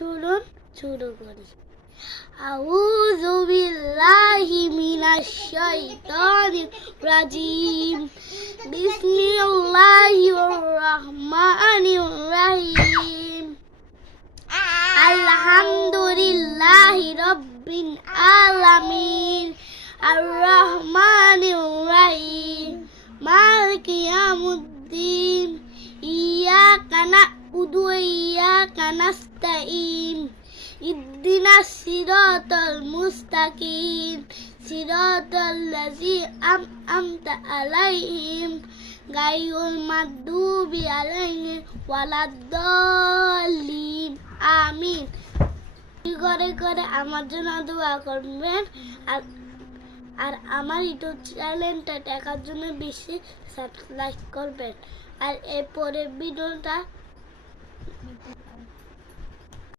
চলুন শুরু করি। আউযু বিল্লাহি মিনাশ শাইতানির রাজিম। বিসমিল্লাহির রহমানির রহিম। আলহামদুলিল্লাহি রাব্বিল আলামিন। আর রহমানির রহিম। মালিকি ইয়াউমিদ্দিন। ইয়াকা না'বুদু ওয়া ইয়াকা নাস্তাঈন। ইহদিনাস সিরাতাল মুস্তাকিম। সিরাতাল্লাযীনা আন'আমতা আলাইহিম গায়রিল মাগদুবি আলাইহিম ওয়ালাদ-দাল্লিন। আমিন। ঘরে ঘরে আমার জন্য দোয়া করবেন। আর আমার ইউটিউব চ্যানেলটা দেখার জন্য বেশি সাবস্ক্রাইব করবেন। আর এরপরে ভিডিওটা